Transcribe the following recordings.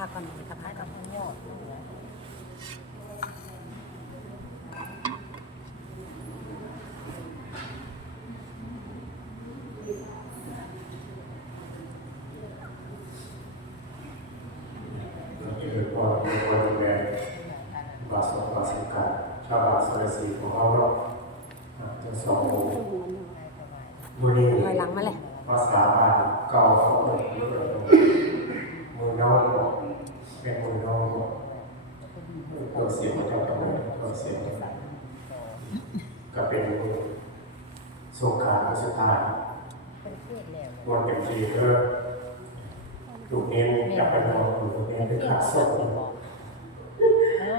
ผ้าก่อนกับผ้าก่อนบาสบาสิกาชาวบาสเรสีของเราเนาะจะสองมือนี้ภาษาบ้านเก่าเขาเปิดมือน้องเป็นมือน้องตัวเสียงเท่ากันตัวเสียงก็เป็นสงครามสุดท้ายวันเป็นทีก็ลูกเน้นจับไปนอนลูกเน้นเป็นขาสด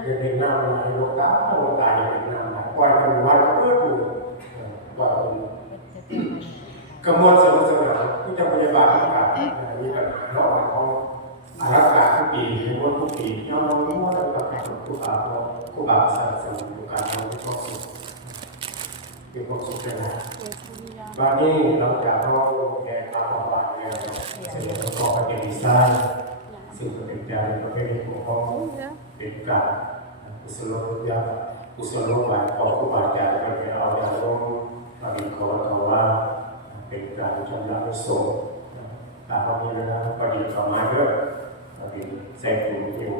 จะเป็นน้ำลายโลกาอย่างเป็นน้ำลายปล่อยมันวันก็เพื่อดูว่ากระมวลเสมอที่จะพยาบาลต่างๆมีปัญหาเราของรักษาทุกปีม้วนทุกปีย้อนม้วนแล้วกับการผู้บาสารสมุนผู้การเราที่ชอบสุดเป็นความสุขเลยนะบ้านนี้เราจะเข้าแก่มาของบ้านเนี่ยเสร็จแล้วก็เป็นดีไซน์ซึ่งเป็นการประเภทของเขาเป็นการกุศลรูปยากุศลรูปแบบของครูบาอาจารย์เราเอาอย่างลงมาดีเขาว่าเป็นการชำระในโซ่ตามพระมีเวลาพอดีต่อมาเยอะพอดีใส่ถุงอยู่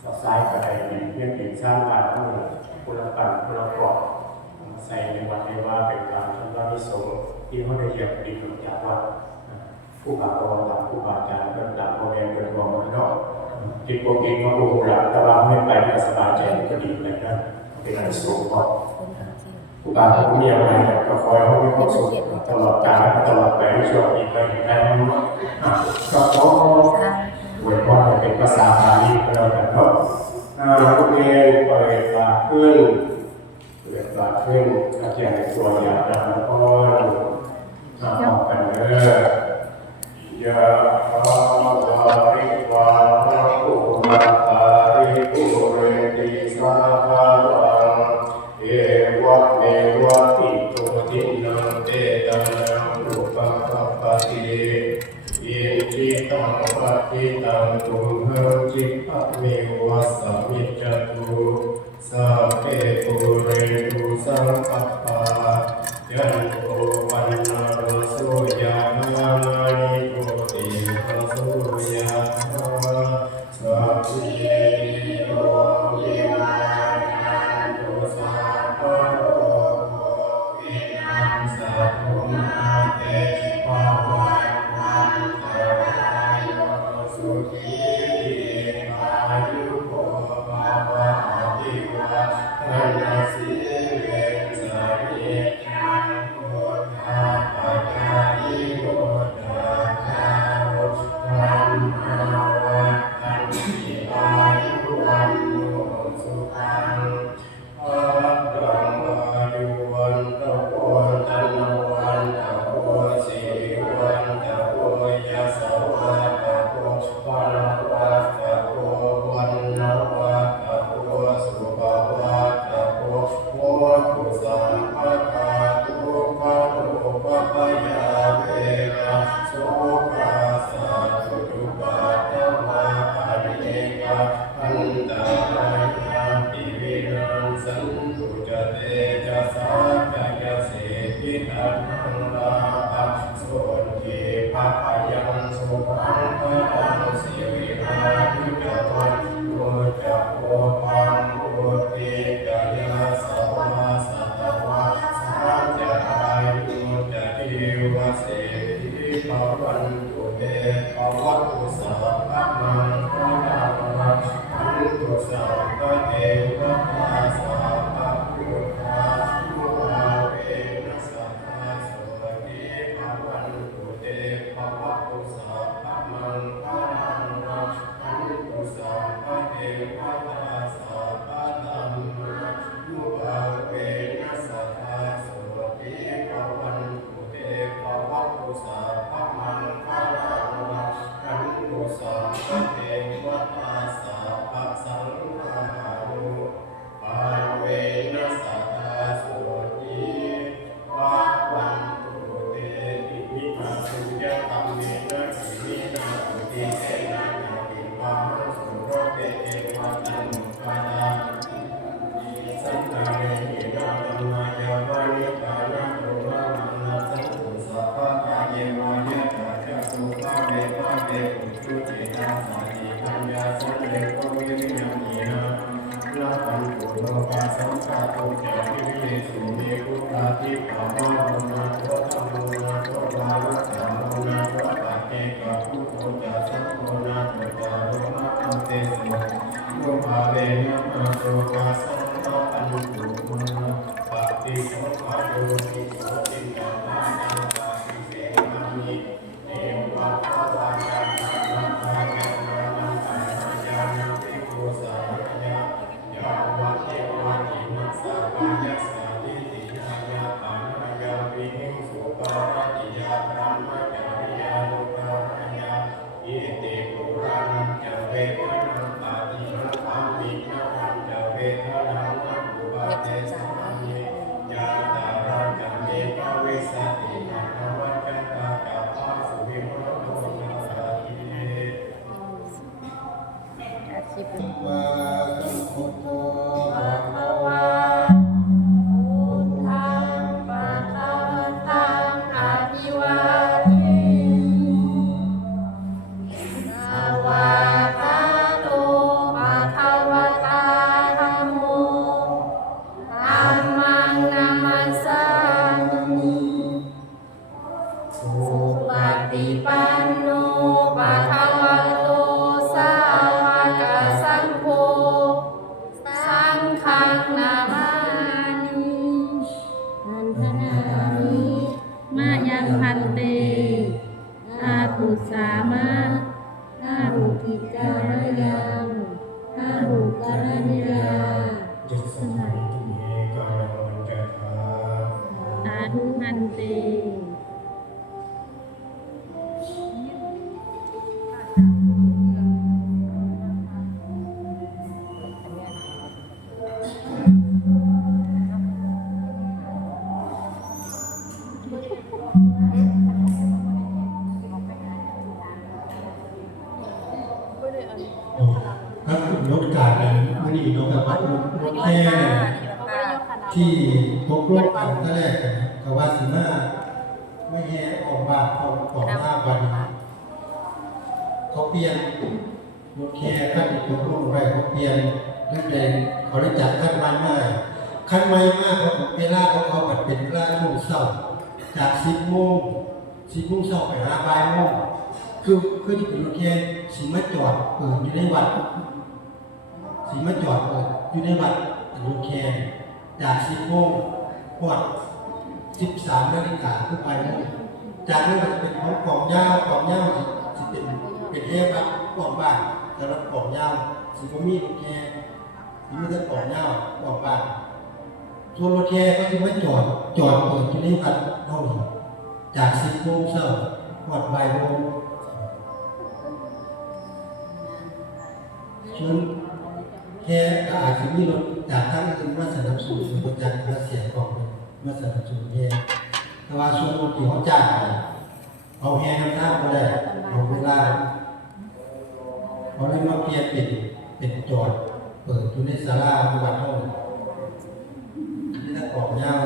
สอดซ้ายกระไดเพียงสร้างบ้านทั้งหมดคุณปันคุณกอดใส่ในวันนี้ว่าเป็นการชำระในโซ่ที่เขาได้เรียนดีจากว่าผู้บาอาจารย์ผู้บาอาจารย์เป็นหลักโมเดลเป็นรองมันก็กินโปรตีนมาดูหลักแต่ว่าไม่ไปก็สบายใจก็ดีเลยนะเป็นการสูงก็ผู้บาอาจารย์มีอะไรก็คอยเขามีความสุขตลอดกาลตลอดไปไม่ช่วงอีกเลยนะก็ขออวยพรเป็นภาษาบาลีก็แล้วกันเนาะเราเรียนเปิดปากขึ้นอาจารย์ตัวอย่างแล้วก็ออกกันเลยยะวาริวาภูมาตาริภูเรติสาภารังเอวะเมวะอิโตทินังเตตังรูปะคัปปติอิจิตังปะติตังตุมหังจิปะเมวะสมิจจตุสัพเพปุเรตุสังคัปปะยันโตปันนาโสยะนานิโกติโสยะสัพเพโยวิวัชโตสัพพะโลกวินัสสะตุมาเตภวัตวันตรายโยสุขีอายุโกภวะอภิวาทนาสิเลสะเยจังพุทธาปัจจายิโกตถาคตธัมมาวัฏฏันติอายุวันโนสุขังภะรังวายุวันตะโพธันวันตะโพสิริวันตะโพยะสวัตตะโพวันวัตตะโพวันนวัตตะโพสุภวัตตะโพโมตุสัมปทาทุกขโลภะปยาเวนะโสภาสัตตุจุปัฏฐวะอเนกะอันตรายาปิวินัสสันตุจเตจะสัจจเสติตันหังลาภโสทิภะยังสุขังพลังสิวิรายุจวันโยจะโพพังโอติกายาสวาสัตวะสัจจะอายุจะทิวเสติภวันตุเตภวัตุสัพพะมังคลังอันตุสัพพะเทวตาสัพพะพุทธานุภาเวนัสสะโสติภวันตุเตภวัตุสัพพะมังคลังอันตุสัพพะเทวตาสัพพะธัมมานุภาเวนัสสะโสติภวันตุเตภวัตุสัพพะมังคลังอันตุสัพพะเทวตาสัพพะสังฆานุภ ปุถุเจตาสานิปัญญาสันเลโกวิริยมีนะลาภันตุโลกาสังฆาตุเจวิริสุเมกุตาทิปะมะโมนาโตธรรมโมนาโตวาระธรรมโมนาโตปัจเจกพุทโธจัสสังโฆนาโตจารุมะอันเตสุโยภาเวนะมาโตกาสังฆะอันตุมาปฏิสังขารโยนิโสติยานาปาติเสนามิเอวะภาวะยานาภายานานังสายานาภิกขุสายายาวะเทวะนิมัสสาวะยัสสะลิติยายาปานายาวิหิงสุปาติยาพรหมจาริยาลุกายาอิติปุรานังจะเวทนังปาติมังคัมมินังจะเวทนังนังอุปาเทสมังเยยาตาราจันเมภเวสตินังวัจจันตากัปปะสุวิมโนนาสาทิเนมาสังโฆโตภะคะวะพุทธังภะคะวันตังอะภิวาเทสวากขาโตภะคะวะตาธัมโมธัมมังนัมมัสสามิสุปฏิปันโนภะคะวะโตสาวกสังโฆสังฆังนามามิอันธนามิมายังพันเตอาตุสามะอาหุกิจารยังอาหุการณิยาจัสสันตุเมกาลังจัตตาสาธุพันเตครับรถกาดมันนี่เนาะครับรถแห่ที่พบรถกันตั้งแรกกันก็ว่าสิมาไม่แห่ออกบ้านของหน้าวันเขาเปลี่ยนรถแห่ขั้นตกลงไปเขาเปลี่ยนนั่นเองเขาได้จัดขั้นใหม่มากขั้นใหม่มากเพราะเวลาของเขาเป็นเวลาช่วงเช้าจาก10 โมงเช้าไปหาบ่ายโมงคือที่เป็นรถแห่สิมาจอดอยู่ในวัดสีมาจอดอยู่ในวัดรถแห่จาก10 โมงพอด13 นาฬิกาขึ้นไปนั่นจากนั้นก็จะเป็นของกล่องยาวสิเป็นแห่บ้านกล่องบ้านแต่ละกล่องยาวสิบ่มีรถแห่สิมีแต่กล่องยาวกล่องบ้านส่วนรถแห่ก็สิมาจอดอยู่ในวัดเฮานี่จาก10 โมงเช้าพอดบ่ายโมงส่วนแค่ก็อาจจะมีรถจากทางอื่นมาสนับสนุนบริจาคมาเสียกองมาสนับสนุนแค่แต่ว่าส่วนรถที่เขาจ้างเอาแห่นำทางก็ได้เอาเวลาเขาเลยมาเปลี่ยนเป็นจอดเปิดอยู่ในศาลาวัดเท่านี้ถ้ากล่องยาว